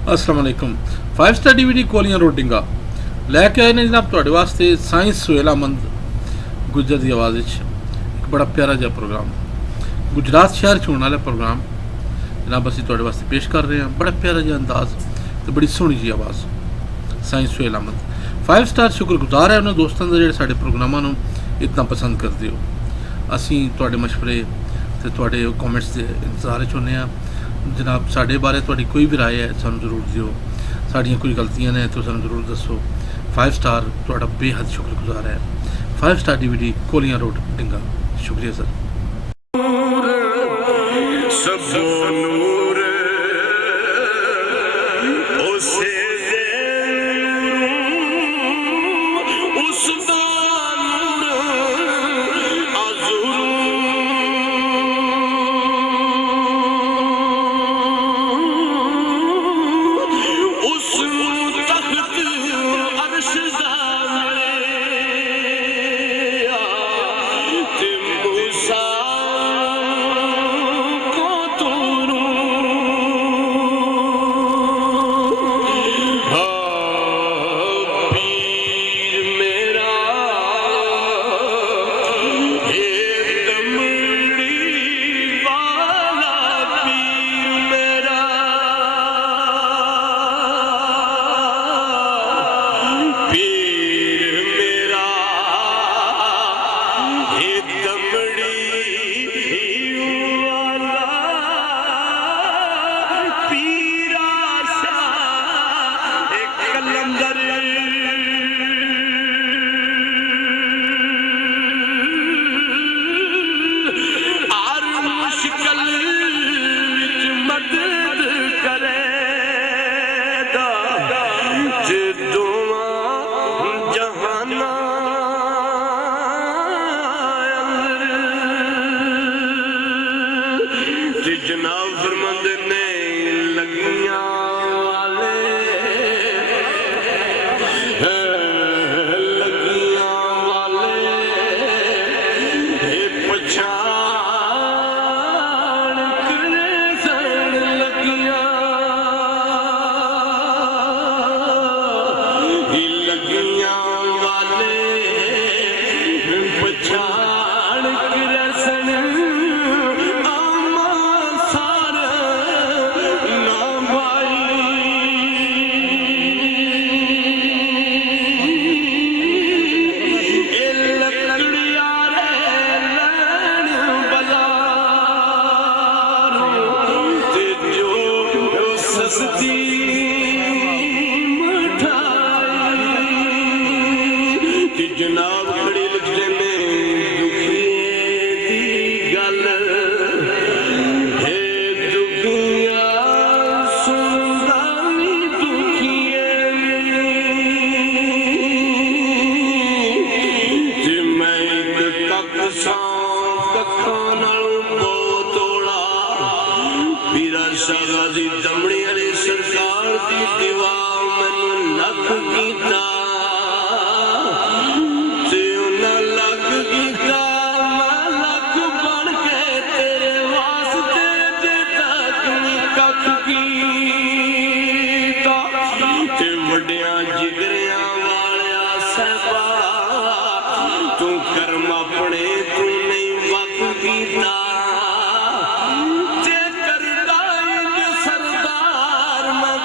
अस्सलाम वालेकुम। 5 star DVD कोलियां रोटिंगा लैके आए ने जनाब तुहाडे वास्ते साइंस सुहेलामंद गुज्जर की आवाज़ एक बड़ा प्यारा जिहा प्रोग्राम गुजरात शहर च होने वाला प्रोग्राम जनाब असीं तुहाडे वास्ते पेश कर रहे हैं। बड़ा प्यारा जिहा अंदाज तो बड़ी सोहनी जी आवाज़ साइंस सुहेलामंद 5 स्टार शुक्रगुजार है उन्होंने दोस्तों का जिहड़े साडे प्रोग्रामां नूं इतना पसंद करते हो। असीं तुहाडे मशवरे ते तुहाडे कॉमेंट्स के इंतजार च होंदे हां। जनाब साढ़े बारे तुहाडी कोई भी राय है सानू जरूर दिओ, साड़ियाँ कोई गलतियां ने तो सानू जरूर दसो। 5 स्टार तुहाडा बेहद शुक्रगुजार है। 5 स्टार DVD कोलियां रोड डिंगा। शुक्रिया सर। सरदार मैं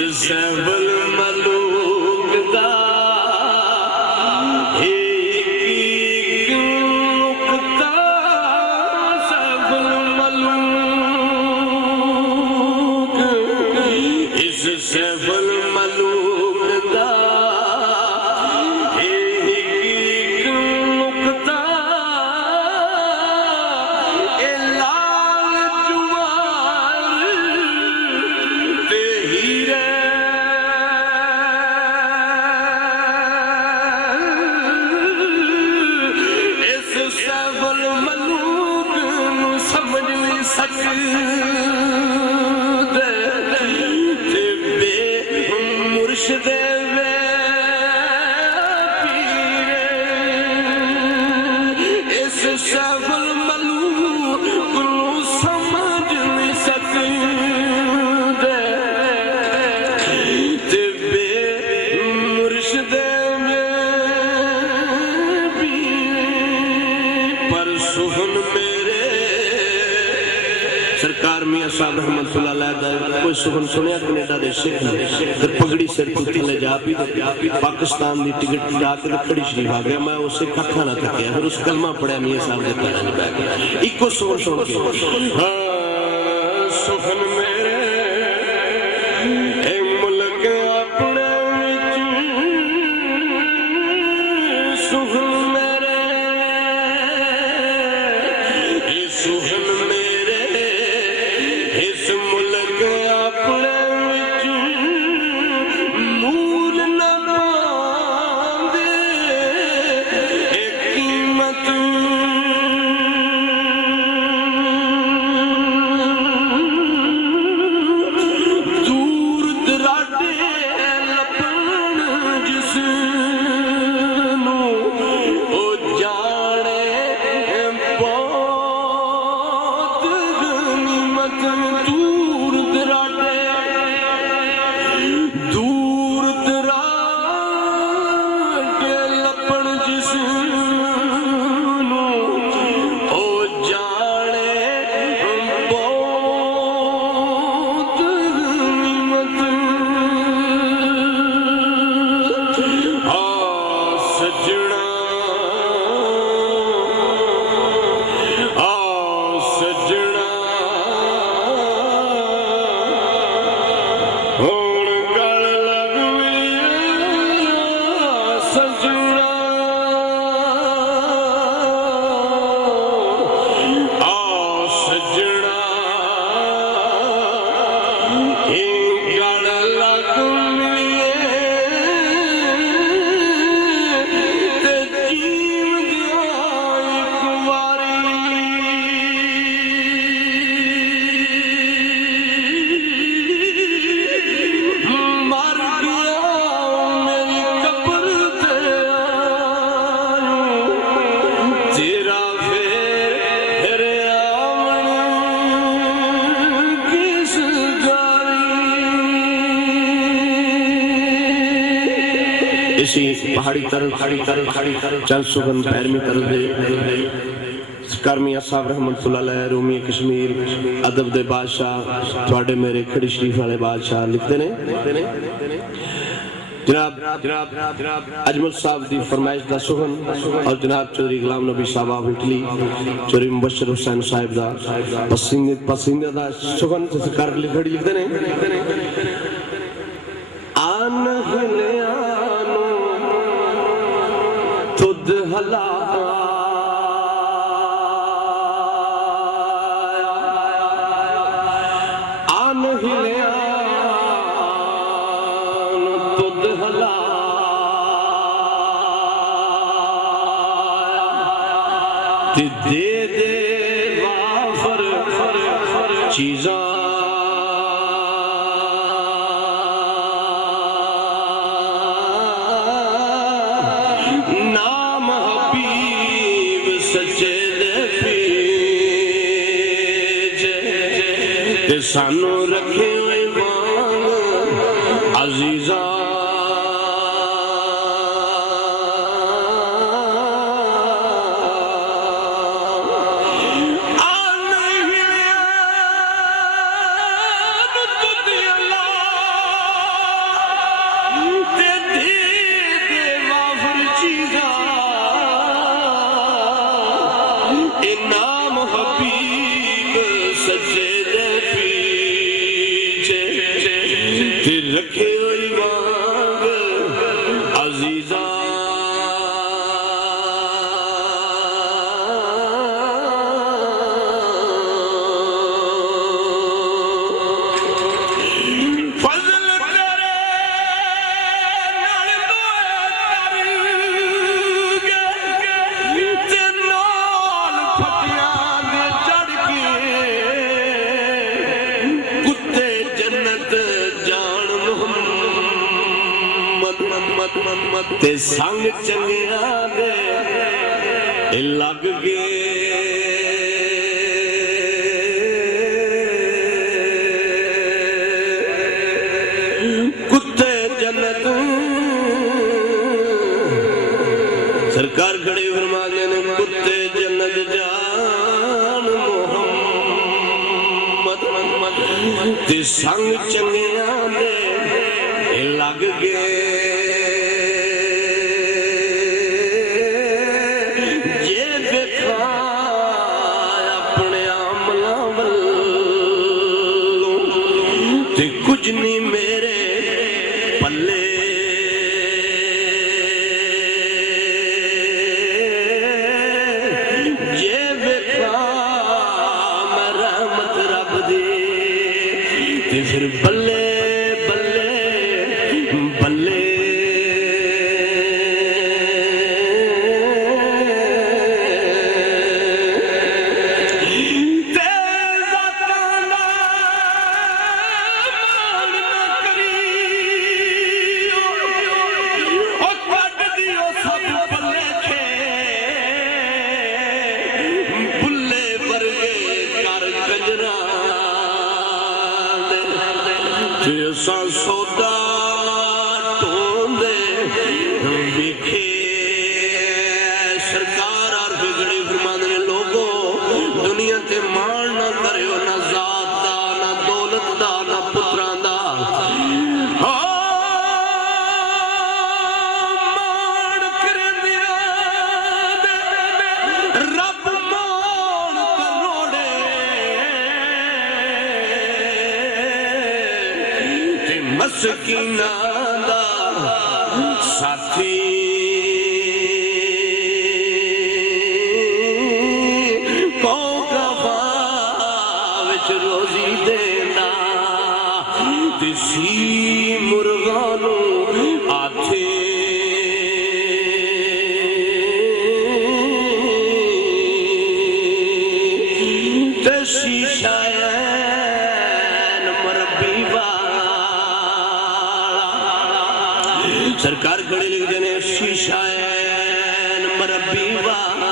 سیف الملوک دا ایک نقطہ سیف الملوک اس سیف الملوک دا ایک نقطہ اے لال جوار تے ہیرے اس سیف الملوک نو سمجھ نہیں سکدے تے بے مرشد وے پیرے اس سیف الملوک نو سمجھ نہیں سکدے تے بے مرشد وے پیرے پر سہن میرے سرکار میاں صاحب رحمت اللہ علیہ دا کوئی سخن سنیا کینیڈا دے سکھ پھر پگڑی سر کو تھلے جا پی پاکستان دی ٹکٹ جا کے کھڑی شریف آ گیا میں اسے کھا نہ تھکیا پھر اس کلمہ پڑھیا میاں صاحب دے پیراں وچ بیٹھ کے اکو سخن سن کے ہاں سخن میرے اے ملک اپنے وچ سخن میرے اے سخن میرے اس ملک اپنے وچ مول نہ باندے اے قیمت دور دراڈے لبن جس نو او جانے بہت غنیمت دور دراڈے لبن جس نو او جانے بہت غنیمت آ سجنا آ سجنا ہون گل لگوی سجنا آ سجنا گل لگوی تے جیو دیا ایک واری مر گیا میری قبر تے آیوں تیرا پھر آون کس گاری اسی پہاڑی طرف چند سخن پیرمی طرف دے سرکار میاں صاحب رحمت اللہ علیہ رومی کشمیر ادب دے بادشاہ تھوڑے میرے کھڑی شریف والے بادشاہ لکھتے نے جناب اجمل صاحب دی فرمائش دا سخن اور جناب چودھری غلام نبی صاحب آف اٹلی چودھری مبشر حسین صاحب دا پسندہ دا سخن سرکار کھڑی لکھتے نے آن ہلیانو تد ہلا آن ہلیانو تد ہلا دے دے وافر چیزاں نام حبیب سچے دے پیجے تے سانو رکھے ہوئے وانگ عزیزاں تے سنگ چنگیاں دے لگ گئے کتے جنت سرکار کھڑی فرمانے نے کتے جنت جان محمد تے سنگ چنگیاں دے لگ گئے جے دیکھا اپنے عملہ والوں تے کچھ نہیں میرے پلے جے دیکھا میں رحمت رب دی تے پھر بلے سودا ٹوندے ویکھے سرکار عرف گڑی فرماندے نے لوگوں دنیا تے مان نہ کریو نہ ذات دا نہ دولت دا نہ پتراں دا مان کریندیاں رب مان کروڑے مسکینہ دا ساتھی کون کفا وچ روزی دینا دسی مرغانوں آتھے دسی شاین مربی سرکار کھڑے لکھ دینے شیشائن مربی والا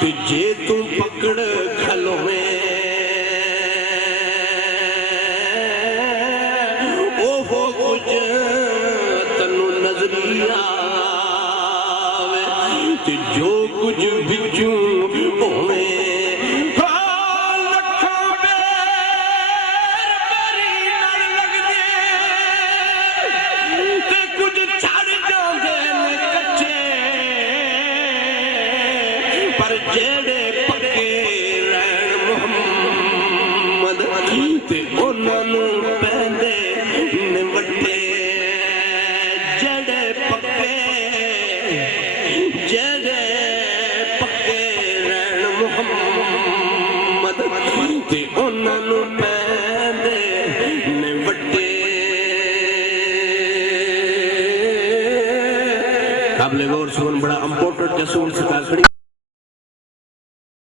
کہ جے تم پکڑ کھلو میں اوہو کچھ تنو نظریہ کہ جو کچھ بچوں ہوئے جڑے پکے رہن محمد تے انہاں نوں پیندے نے وڈے جڑے پکے رہن محمد تے انہاں نوں پیندے نے وڈے قابل غور سن بڑا امپورٹنٹ جسور سکا کھڑی